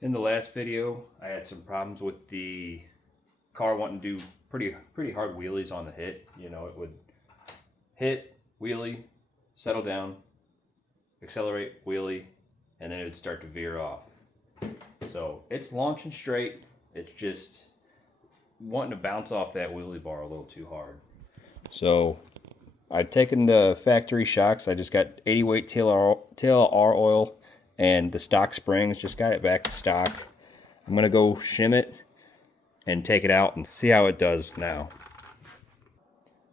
In the last video, I had some problems with the car wanting to do pretty hard wheelies on the hit. You know, it would hit, wheelie, settle down, accelerate, wheelie, and then it would start to veer off. So it's launching straight. It's just wanting to bounce off that wheelie bar a little too hard. So I've taken the factory shocks. I just got 80 weight tail R oil and the stock springs, just got it back to stock. I'm gonna go shim it and take it out and see how it does now.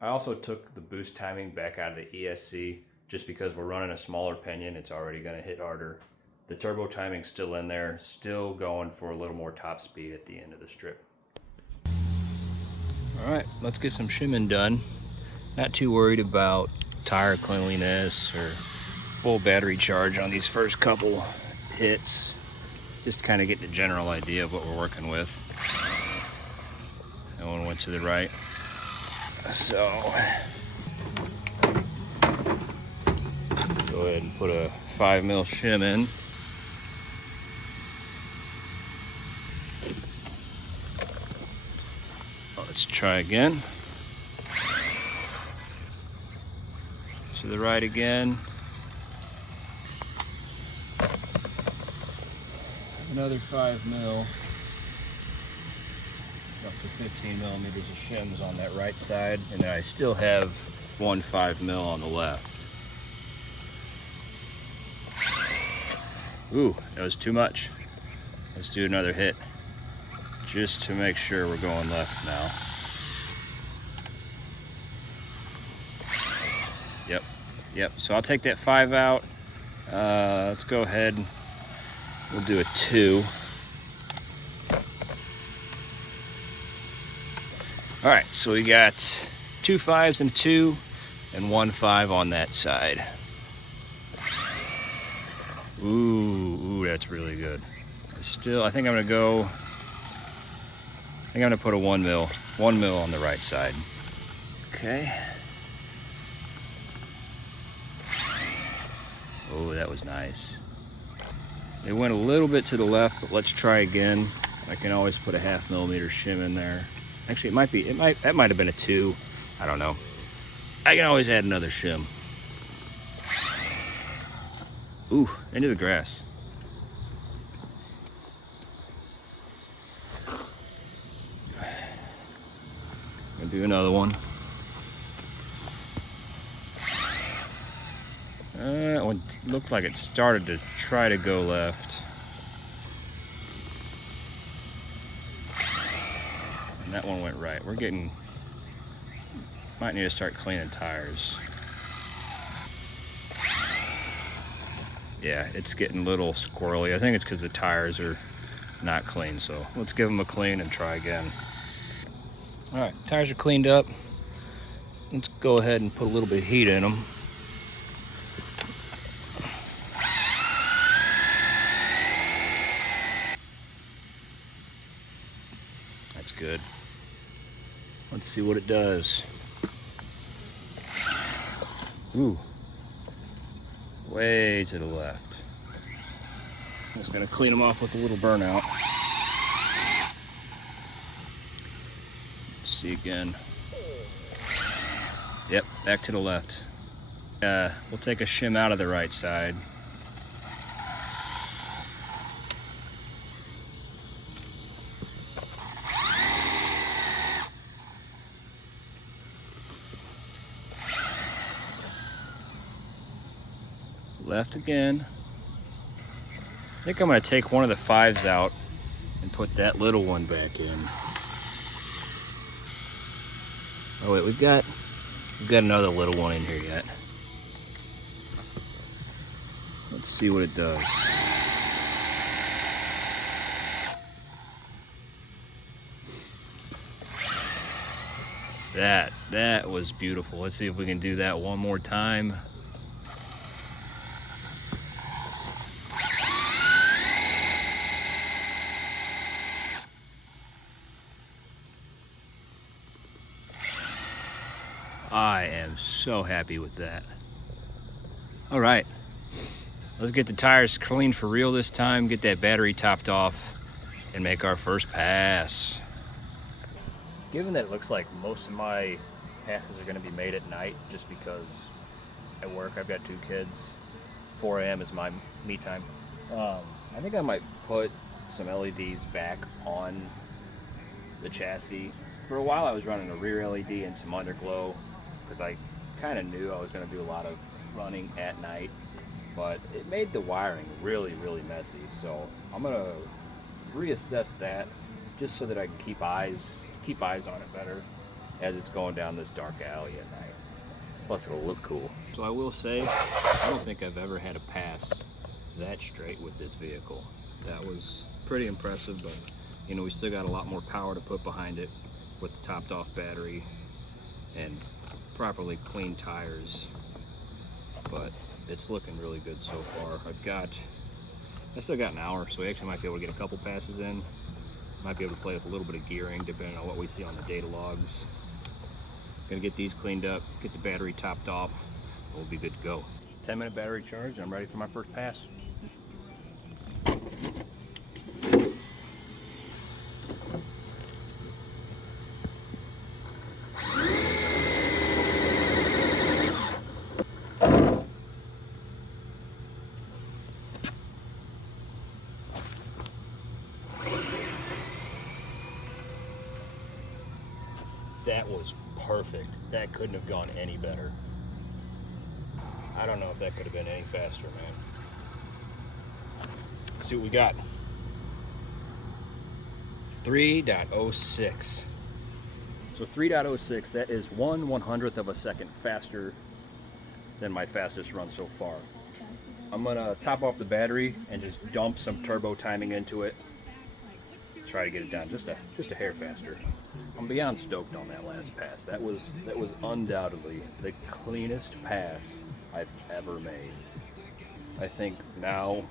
I also took the boost timing back out of the ESC just because we're running a smaller pinion, it's already gonna hit harder. The turbo timing's still in there, still going for a little more top speed at the end of the strip. All right, let's get some shimming done. Not too worried about tire cleanliness or full battery charge on these first couple hits. Just kind of get the general idea of what we're working with. That one went to the right. So, go ahead and put a 5mm shim in. Let's try again. To the right again. Another 5mm. Up to 15mm of shims on that right side, and then I still have one 5mm on the left. Ooh, that was too much. Let's do another hit, just to make sure we're going left now. Yep, so I'll take that 5 out. Let's go ahead, we'll do a 2. All right, so we got 2 5s and 2, and 1 5 on that side. Ooh, that's really good. Still, I think I'm gonna put a 1mm on the right side. Okay. Oh, that was nice. It went a little bit to the left, but let's try again. I can always put a 0.5mm shim in there. Actually, that might have been a 2. I don't know. I can always add another shim. Ooh, into the grass. Gonna do another one. That one looked like it started to try to go left. And that one went right. Might need to start cleaning tires. Yeah, it's getting a little squirrely. I think it's because the tires are not clean, so let's give them a clean and try again. All right, tires are cleaned up. Let's go ahead and put a little bit of heat in them. That's good. Let's see what it does. Ooh, way to the left. Just gonna clean them off with a little burnout. Let's see again. Yep, back to the left. We'll take a shim out of the right side. Left again. I think I'm gonna take one of the 5s out and put that little one back in. Oh wait, we've got another little one in here yet. Let's see what it does. That was beautiful. Let's see if we can do that one more time. I am so happy with that. All right, Let's get the tires cleaned for real this time, get that battery topped off, and make our first pass. Given that it looks like most of my passes are gonna be made at night, just because at work I've got 2 kids, 4 a.m. is my me time. I think I might put some LEDs back on the chassis. For a while I was running a rear LED and some underglow, because I kind of knew I was gonna do a lot of running at night, but it made the wiring really messy. So I'm gonna reassess that just so that I can keep eyes on it better as it's going down this dark alley at night. Plus it'll look cool. So I will say, I don't think I've ever had a pass that straight with this vehicle. That was pretty impressive, but you know, we still got a lot more power to put behind it with the topped off battery and properly clean tires. But it's looking really good so far. I still got an hour, so we actually might be able to get a couple passes in. Might be able to play with a little bit of gearing depending on what we see on the data logs. Gonna get these cleaned up, get the battery topped off, and we'll be good to go. 10-minute battery charge, and I'm ready for my first pass. That was perfect. That couldn't have gone any better. I don't know if that could have been any faster, man. Let's see what we got. 3.06. So 3.06, that is 1/100th of a second faster than my fastest run so far. I'm gonna top off the battery and just dump some turbo timing into it. Try to get it down just a hair faster. I'm beyond stoked on that last pass. That was undoubtedly the cleanest pass I've ever made. I think now,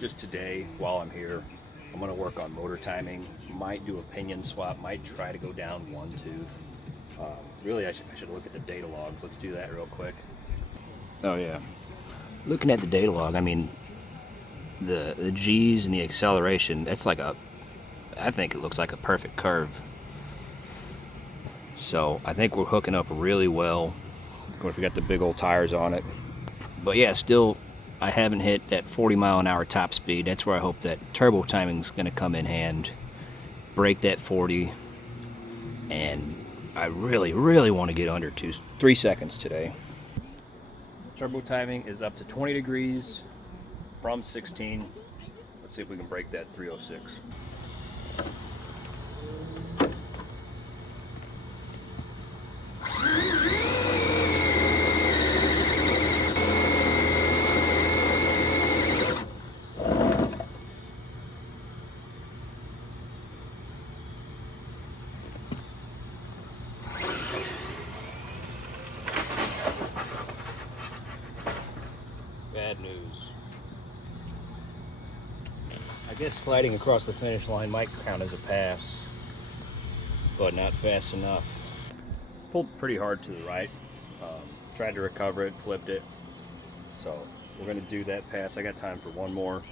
just today, while I'm here, I'm gonna work on motor timing. Might do a pinion swap. Might try to go down 1 tooth. Really, I should look at the data logs. Let's do that real quick. Oh yeah. Looking at the data log, I mean, the G's and the acceleration. That's like I think it looks like a perfect curve. So I think we're hooking up really well. Of course, we got the big old tires on it. But yeah, still, I haven't hit that 40-mile-an-hour top speed. That's where I hope that turbo timing's gonna come in hand. Break that 40. And I really want to get under 3 seconds today. Turbo timing is up to 20 degrees from 16. Let's see if we can break that 306. Bad news. I guess sliding across the finish line might count as a pass, but not fast enough. Pulled pretty hard to the right. Tried to recover it, flipped it. So we're gonna do that pass. I got time for one more.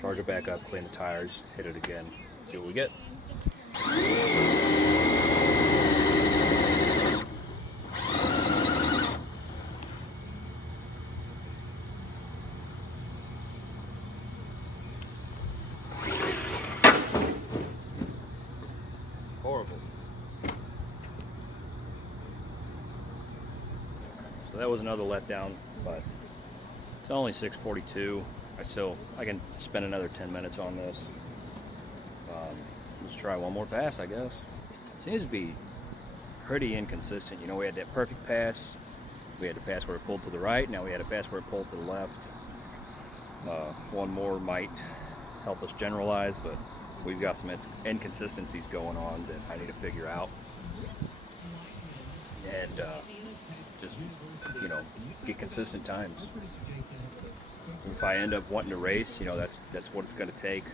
Charge it back up, clean the tires, hit it again. See what we get. Horrible. So that was another letdown, but it's only 6:42. I can spend another 10 minutes on this. Let's try one more pass, I guess. Seems to be pretty inconsistent. You know, we had that perfect pass. We had a pass where it pulled to the right. Now we had a pass where it pulled to the left. One more might help us generalize, but we've got some inconsistencies going on that I need to figure out. And just, you know, get consistent times. If I end up wanting to race, you know, that's what it's going to take.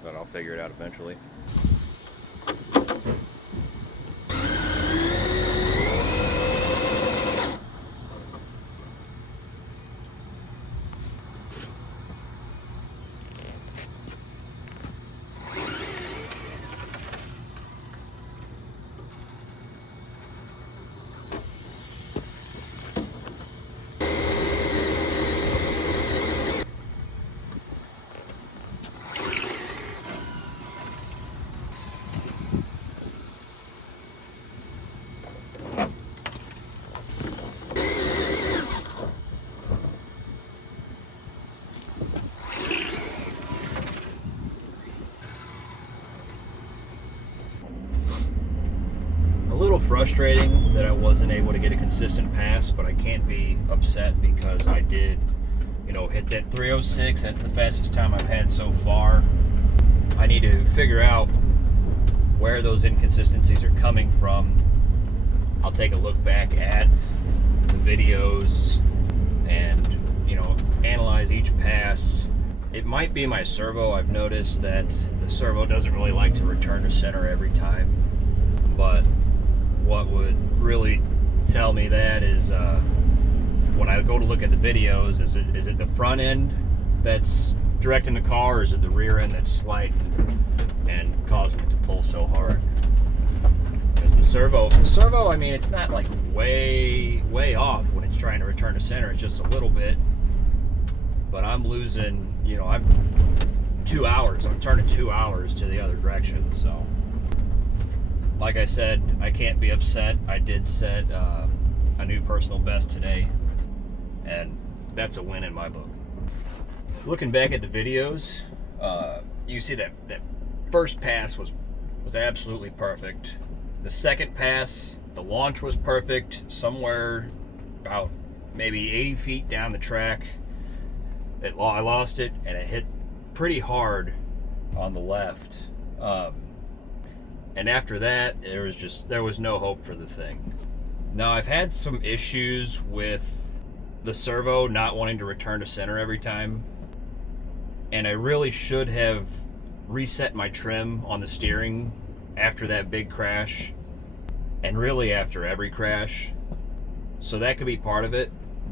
But I'll figure it out eventually. frustrating that I wasn't able to get a consistent pass, but I can't be upset because I did, you know, hit that 306. That's the fastest time I've had so far. I need to figure out where those inconsistencies are coming from. I'll take a look back at the videos and, you know, analyze each pass. It might be my servo. I've noticed that the servo doesn't really like to return to center every time, but what would really tell me that is when I go to look at the videos, is it the front end that's directing the car, or is it the rear end that's sliding and causing it to pull so hard? Because the servo, I mean, it's not like way off when it's trying to return to center. It's just a little bit, but I'm losing, you know, I'm 2 hours. I'm turning 2 hours to the other direction. So, like I said, I can't be upset. I did set a new personal best today, and that's a win in my book. Looking back at the videos, you see that first pass was absolutely perfect. The second pass, the launch was perfect. Somewhere about maybe 80 feet down the track, I lost it, and it hit pretty hard on the left. And after that, there was no hope for the thing. Now, I've had some issues with the servo not wanting to return to center every time, and I really should have reset my trim on the steering after that big crash, and really after every crash. So that could be part of it,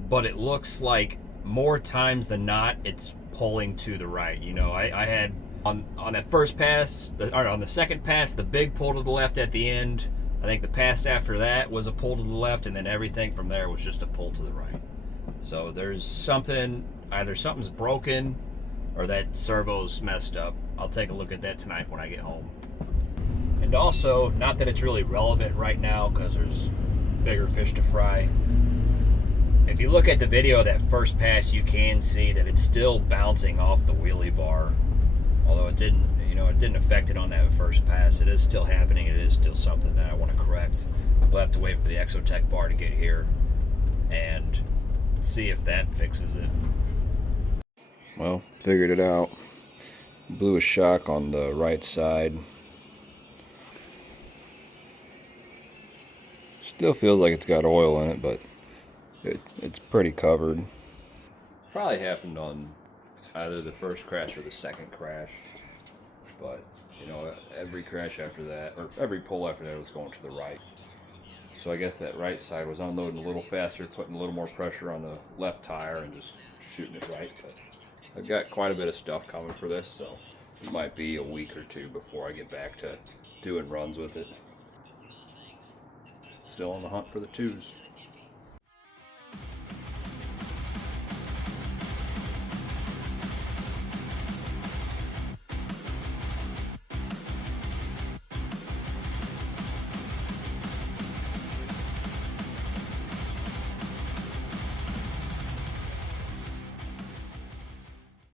but it looks like more times than not it's pulling to the right. You know, I had on that first pass, on the second pass, the big pull to the left at the end. I think the pass after that was a pull to the left, and then everything from there was just a pull to the right. So there's something, either something's broken or that servo's messed up. I'll take a look at that tonight when I get home. And also, not that it's really relevant right now because there's bigger fish to fry. If you look at the video of that first pass, you can see that it's still bouncing off the wheelie bar. Although it didn't, you know, it didn't affect it on that first pass. It is still happening. It is still something that I want to correct. We'll have to wait for the Exotech bar to get here and see if that fixes it. Well, figured it out. Blew a shock on the right side. Still feels like it's got oil in it, but it's pretty covered. Probably happened on either the first crash or the second crash, but you know, every crash after that, or every pull after that, was going to the right. So I guess that right side was unloading a little faster, putting a little more pressure on the left tire and just shooting it right. But I've got quite a bit of stuff coming for this, so it might be a week or two before I get back to doing runs with it. Still on the hunt for the twos.